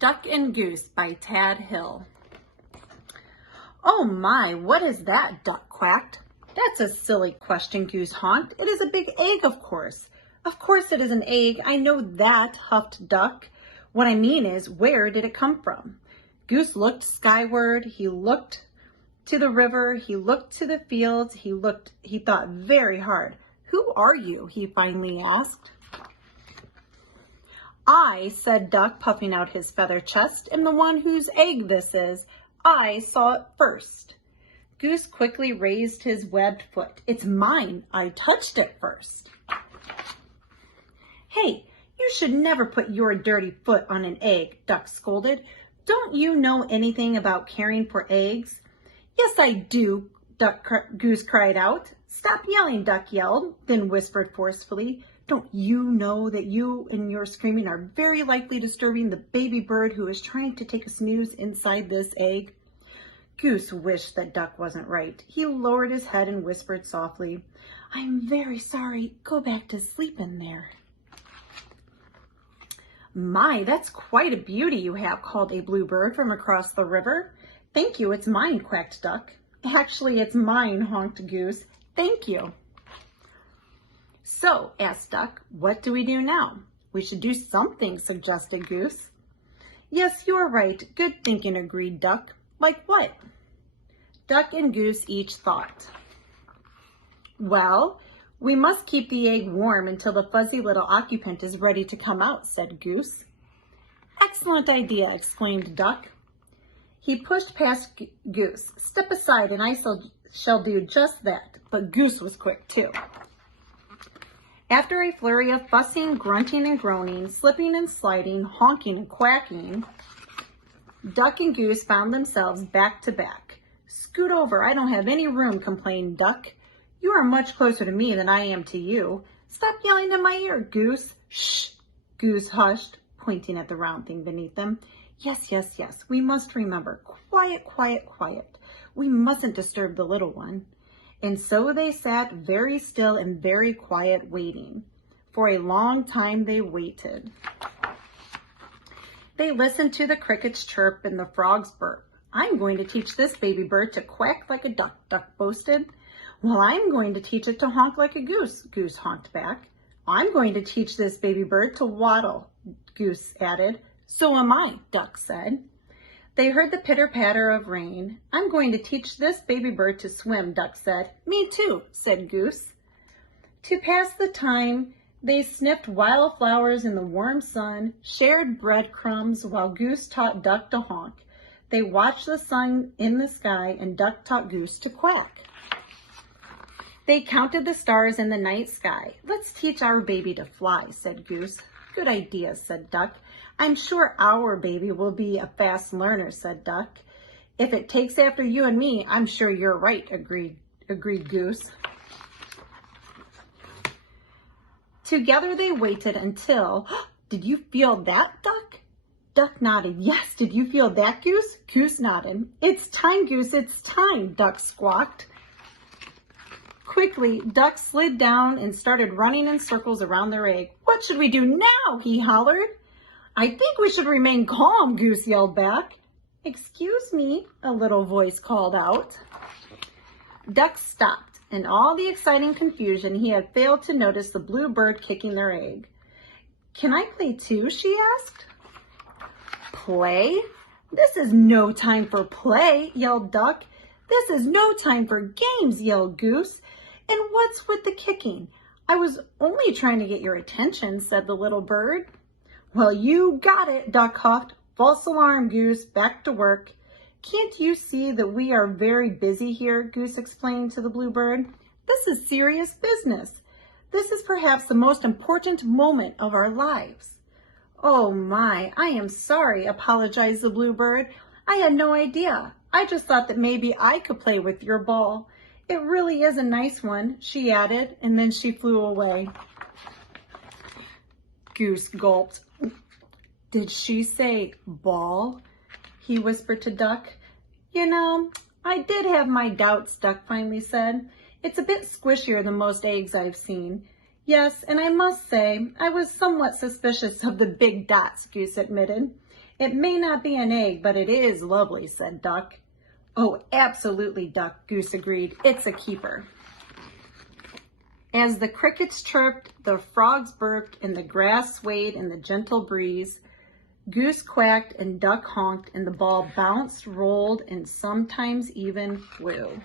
Duck and Goose by Tad Hill. "Oh my, what is that?" Duck quacked. "That's a silly question," Goose honked. "It is a big egg, of course." "Of course it is an egg, I know that," huffed Duck. "What I mean is, where did it come from?" Goose looked skyward, he looked to the river, he looked to the fields, he thought very hard. "Who are you?" he finally asked. "I," said Duck, puffing out his feather chest, "am the one whose egg this is. I saw it first." Goose quickly raised his webbed foot. "It's mine. I touched it first." "Hey, you should never put your dirty foot on an egg," Duck scolded. "Don't you know anything about caring for eggs?" "Yes, I do," Goose cried out. "Stop yelling," Duck yelled, then whispered forcefully. "Don't you know that you and your screaming are very likely disturbing the baby bird who is trying to take a snooze inside this egg?" Goose wished that Duck wasn't right. He lowered his head and whispered softly, "I'm very sorry. Go back to sleep in there." "My, that's quite a beauty you have," called a bluebird from across the river. "Thank you, it's mine," quacked Duck. "Actually, it's mine," honked Goose. "Thank you." "So," asked Duck, "what do we do now?" "We should do something," suggested Goose. "Yes, you're right. Good thinking," agreed Duck. "Like what?" Duck and Goose each thought. "Well, we must keep the egg warm until the fuzzy little occupant is ready to come out," said Goose. "Excellent idea," exclaimed Duck. He pushed past Goose. "Step aside and I shall do just that." But Goose was quick too. After a flurry of fussing, grunting and groaning, slipping and sliding, honking and quacking, Duck and Goose found themselves back to back. "Scoot over, I don't have any room," complained Duck. "You are much closer to me than I am to you." "Stop yelling in my ear, Goose." "Shh!" Goose hushed, pointing at the round thing beneath them. Yes, we must remember. Quiet, quiet, quiet. We mustn't disturb the little one." And so they sat very still and very quiet, waiting. For a long time they waited. They listened to the crickets chirp and the frogs burp. "I'm going to teach this baby bird to quack like a duck," Duck boasted. "Well, I'm going to teach it to honk like a goose," Goose honked back. "I'm going to teach this baby bird to waddle," Goose added. "So am I," Duck said. They heard the pitter-patter of rain. "I'm going to teach this baby bird to swim," Duck said. "Me too," said Goose. To pass the time, they sniffed wildflowers in the warm sun, shared breadcrumbs while Goose taught Duck to honk. They watched the sun in the sky and Duck taught Goose to quack. They counted the stars in the night sky. "Let's teach our baby to fly," said Goose. "Good idea," said Duck. "I'm sure our baby will be a fast learner," said Duck. "If it takes after you and me, I'm sure you're right," agreed Goose. Together they waited until, "Did you feel that, Duck?" Duck nodded. "Yes, did you feel that, Goose?" Goose nodded. "It's time, Goose, it's time," Duck squawked. Quickly, Duck slid down and started running in circles around their egg. "What should we do now?" he hollered. "I think we should remain calm," Goose yelled back. "Excuse me," a little voice called out. Duck stopped. In all the exciting confusion, he had failed to notice the blue bird kicking their egg. "Can I play too?" she asked. "Play? This is no time for play," yelled Duck. "This is no time for games," yelled Goose. "And what's with the kicking?" "I was only trying to get your attention," said the little bird. "Well, you got it," Duck huffed. "False alarm, Goose. Back to work." "Can't you see that we are very busy here?" Goose explained to the bluebird. "This is serious business. This is perhaps the most important moment of our lives." "Oh my, I am sorry," apologized the bluebird. "I had no idea. I just thought that maybe I could play with your ball. It really is a nice one," she added, and then she flew away. Goose gulped. "Did she say ball?" he whispered to Duck. "You know, I did have my doubts," Duck finally said. "It's a bit squishier than most eggs I've seen." "Yes, and I must say, I was somewhat suspicious of the big dots," Goose admitted. It may not be an egg, but it is lovely, said Duck. Oh, absolutely, Duck, Goose agreed. It's a keeper. As the crickets chirped, the frogs burped, and the grass swayed in the gentle breeze, Goose quacked and Duck honked, and the ball bounced, rolled, and sometimes even flew.